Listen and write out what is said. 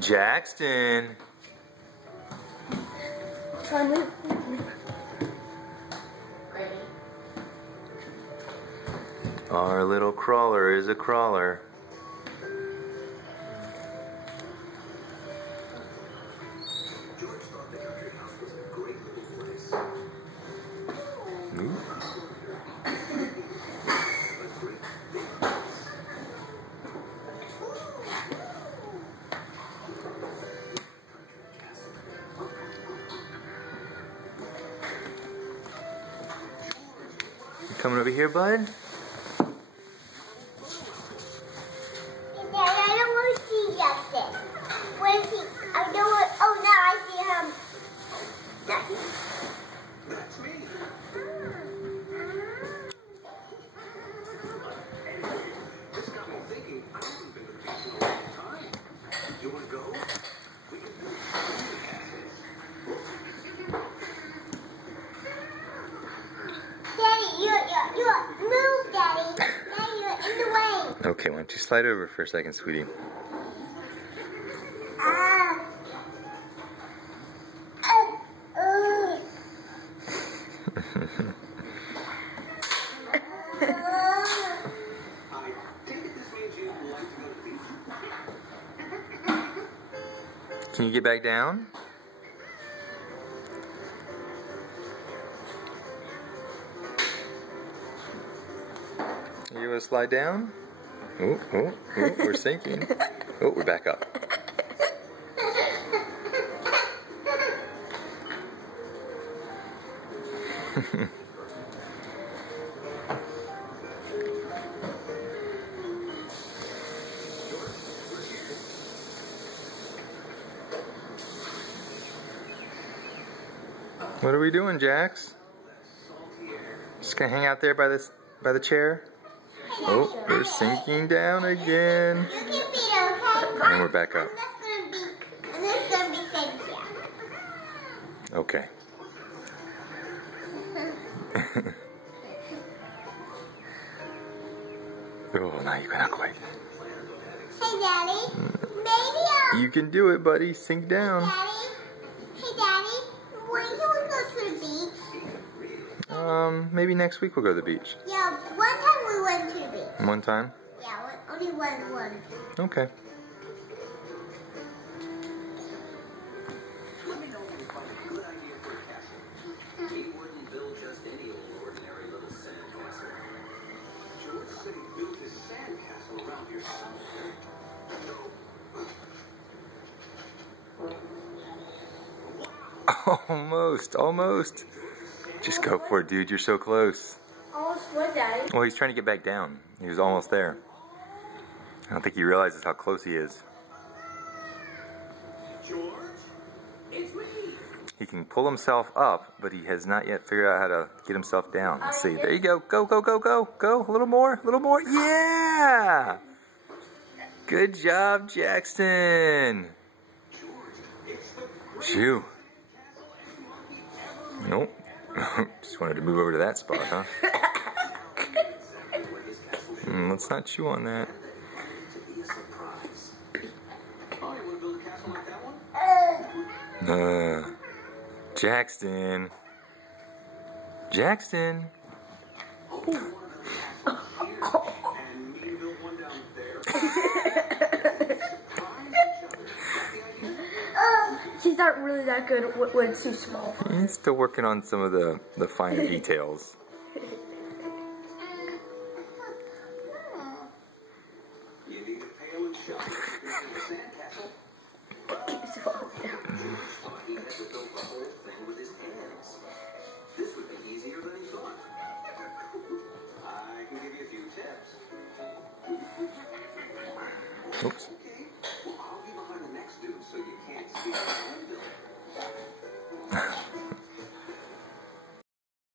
Jackson. Try and move. Our little crawler is a crawler. Ooh. You coming over here, bud? That's me. This got me thinking. I haven't been to the beach in a long time. You want to go? We can do it. Daddy, you move, Daddy. Daddy, you're in the way. Okay, why don't you slide over for a second, sweetie? Can you get back down? You want to slide down? Oh, we're sinking. Oh, we're back up. What are we doing, Jax? Just gonna hang out there by the chair? Oh, we're sinking down again. And we're back up. Okay. Oh, now you cannot quite. Hey, Daddy. Maybe You can do it, buddy. Sink down. Daddy. Hey, Daddy. When do we go to the beach? Maybe next week we'll go to the beach. Yeah, one time we went to the beach. One time? Yeah, only one. Okay. Let me know when you find a good idea for a castle. He wouldn't build just any old ordinary little sand castle. George said he built his sand castle around your house. Almost. Just go for it, dude. You're so close. Almost what, Daddy? Well, he's trying to get back down. He was almost there. I don't think he realizes how close he is. George, it's me. He can pull himself up, but he has not yet figured out how to get himself down. Let's see. There you go. Go. Go. A little more. Yeah! Good job, Jackson. Shoo. Nope. Just wanted to move over to that spot, huh? Let's not chew on that. Jackson. She's not really that good when it's too small. He's still working on some of the finer details. You need a pail and shovel to build a sandcastle. Keeps falling down. Thought he had to build the whole thing with his hands. This would be easier than he thought. I can give you a few tips. Oops.